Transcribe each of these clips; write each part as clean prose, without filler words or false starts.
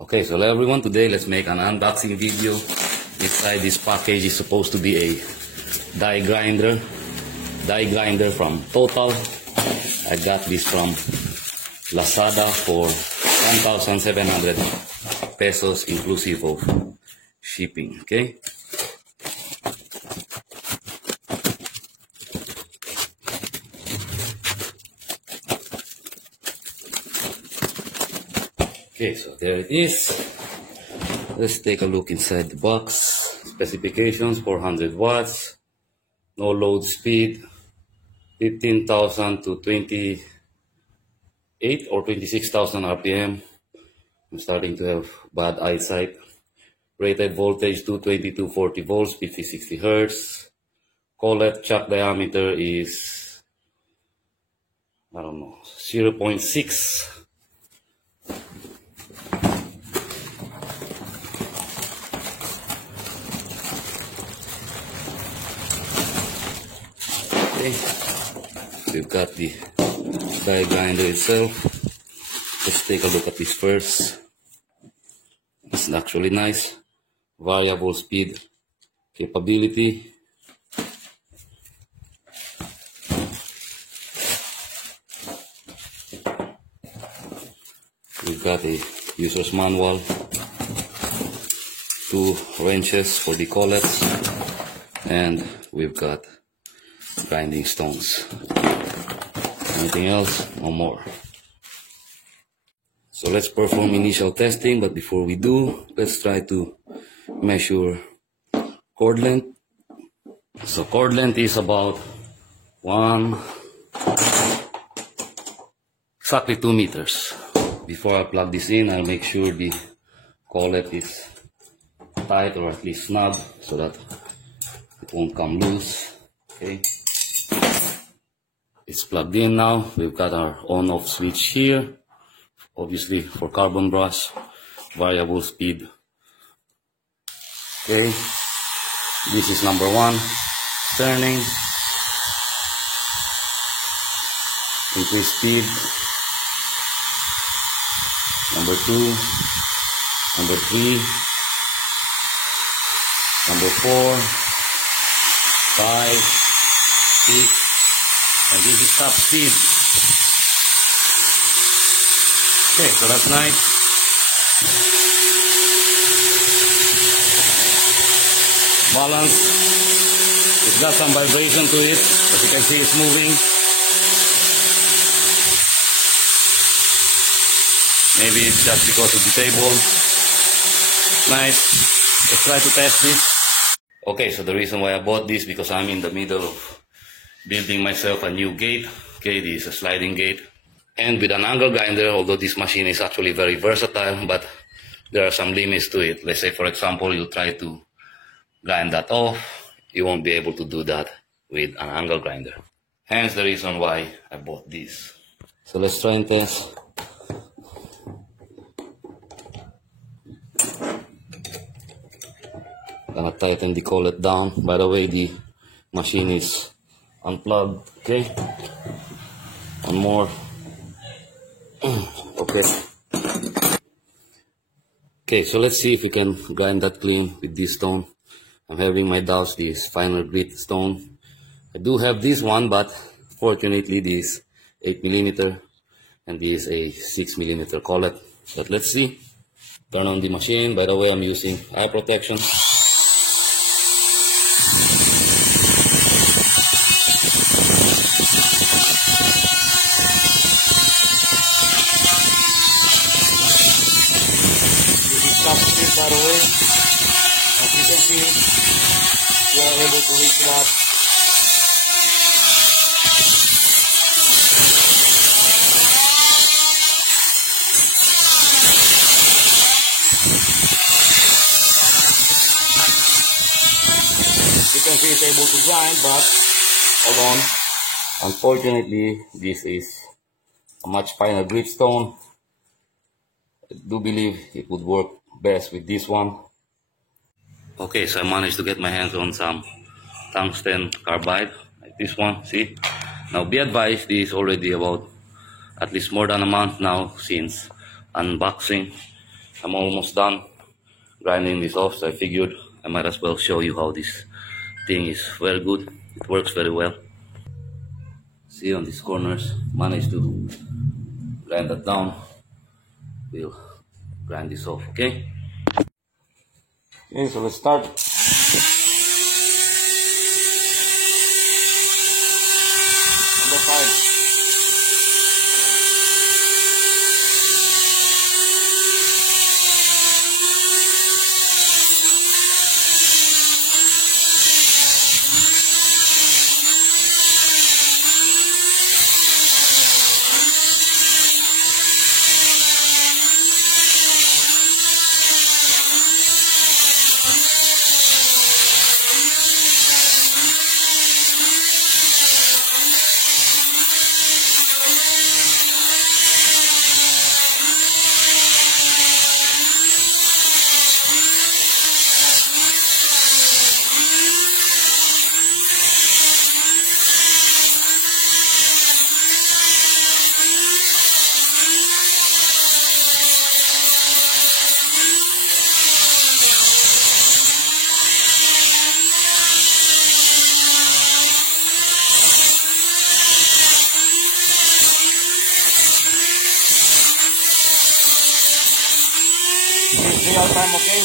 Okay, so hello everyone, today let's make an unboxing video. Inside this package is supposed to be a die grinder from Total. I got this from Lazada for 1,700 pesos inclusive of shipping, okay? Okay, so there it is. Let's take a look inside the box. Specifications: 400 watts, no load speed, 15,000 to 28 or 26,000 RPM. I'm starting to have bad eyesight. Rated voltage 220 to 40 volts, 50-60 hertz. Collet chuck diameter is, I don't know, 0.6. Okay, we've got the die grinder itself. Let's take a look at this first. It's actually nice. Variable speed capability. We've got a user's manual, 2 wrenches for the collets, and we've got grinding stones. Anything else? No more. So let's perform initial testing, but before we do, let's try to measure cord length. So cord length is about exactly 2 meters. Before I plug this in, I'll make sure the collet is tight or at least snug so that it won't come loose. Okay. It's plugged in now. We've got our on-off switch here, obviously for carbon brush, variable speed. Okay, this is number 1, turning, increase speed, number 2, number 3, number 4, 5, 6, and this is top speed. Okay, so that's nice. Balance. It's got some vibration to it. As you can see, it's moving. Maybe it's just because of the table. Nice. Let's try to test this. Okay, so the reason why I bought this because I'm in the middle of building myself a new gate. Okay, this is a sliding gate. And with an angle grinder, although this machine is actually very versatile, but there are some limits to it. Let's say, for example, you try to grind that off, you won't be able to do that with an angle grinder. Hence the reason why I bought this. So let's try and test. Gonna tighten the collet down. By the way, the machine is unplugged. Okay, one more. Okay. Okay, so let's see if we can grind that clean with this stone. I'm having my doubts, this finer grit stone. I do have this one, but fortunately this 8mm and this a 6mm collet. But let's see. Turn on the machine. By the way, I'm using eye protection. By the way, as you can see, we are able to reach that. You can see it's able to grind, but hold on. Unfortunately, this is a much finer grit stone. I do believe it would work best with this one. Okay, so I managed to get my hands on some tungsten carbide like this one. See, now be advised, this is already about at least more than a month now since unboxing. I'm almost done grinding this off, so I figured I might as well show you how this thing is very good. It works very well. See, on these corners, managed to grind that down. We'll grind this off, okay? Okay, so let's start. Number 5. Take our time, okay?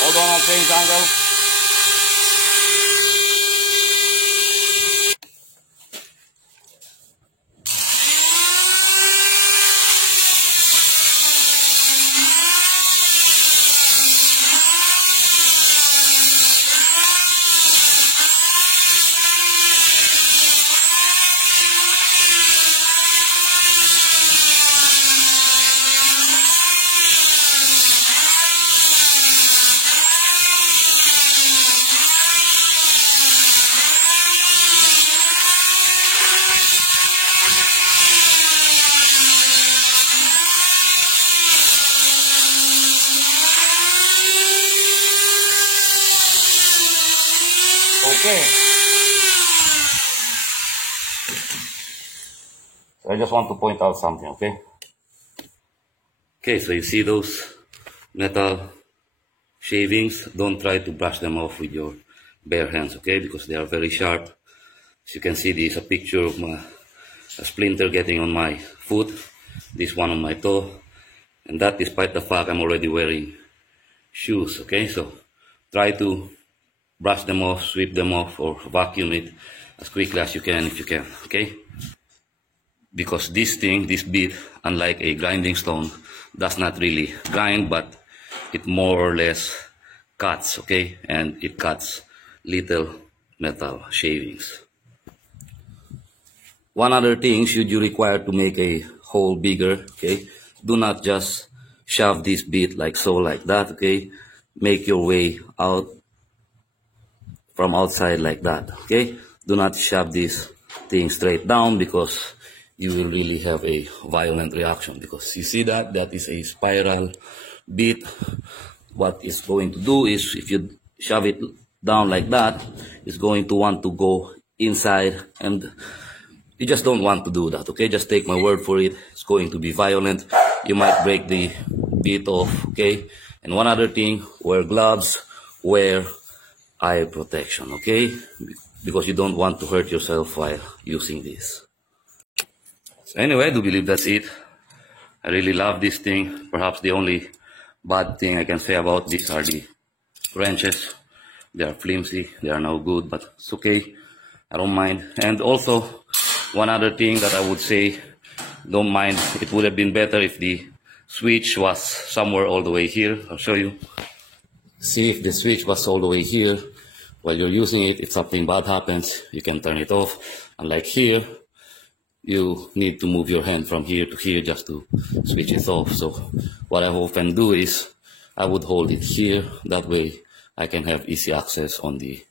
Hold on, I'll change angle. Okay. So I just want to point out something, okay? Okay, so you see those metal shavings? Don't try to brush them off with your bare hands, okay? Because they are very sharp. As you can see, this is a picture of a splinter getting on my foot, this one on my toe, and that despite the fact I'm already wearing shoes, okay? So try to brush them off, sweep them off, or vacuum it as quickly as you can if you can, okay? Because this thing, this bit, unlike a grinding stone, does not really grind, but it more or less cuts, okay? And it cuts little metal shavings. One other thing, should you require to make a hole bigger, okay? Do not just shove this bit like so, like that, okay? Make your way out from outside like that, okay? Do not shove this thing straight down because you will really have a violent reaction, because you see that is a spiral bit. What it's going to do is, if you shove it down like that, it's going to want to go inside, and you just don't want to do that, okay? Just take my word for it. It's going to be violent. You might break the bit off, okay? And one other thing, wear gloves, wear eye protection, okay? Because you don't want to hurt yourself while using this. So anyway, I do believe that's it. I really love this thing. Perhaps the only bad thing I can say about this are the wrenches. They are flimsy, they are no good, but it's okay. I don't mind. And also, one other thing that I would say, don't mind, it would have been better if the switch was somewhere all the way here. I'll show you. See, if the switch was all the way here, while you're using it, if something bad happens, you can turn it off. Unlike here, you need to move your hand from here to here just to switch it off. So what I often do is, I would hold it here. That way I can have easy access on the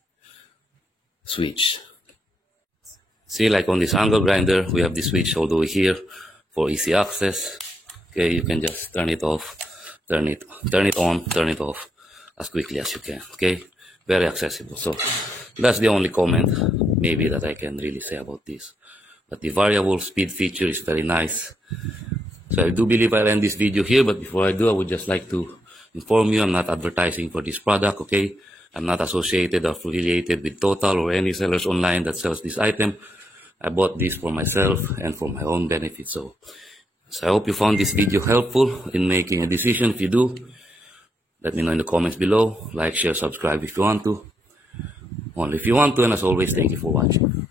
switch. See, like on this angle grinder, we have the switch all the way here for easy access. Okay, you can just turn it off, turn it on, turn it off as quickly as you can. Okay, very accessible. So that's the only comment maybe that I can really say about this. But the variable speed feature is very nice. So I do believe I'll end this video here, but before I do, I would just like to inform you I'm not advertising for this product, okay? I'm not associated or affiliated with Total or any sellers online that sells this item. I bought this for myself and for my own benefit. So I hope you found this video helpful in making a decision. If you do, let me know in the comments below. Like, share, subscribe if you want to. Only if you want to, and as always, thank you for watching.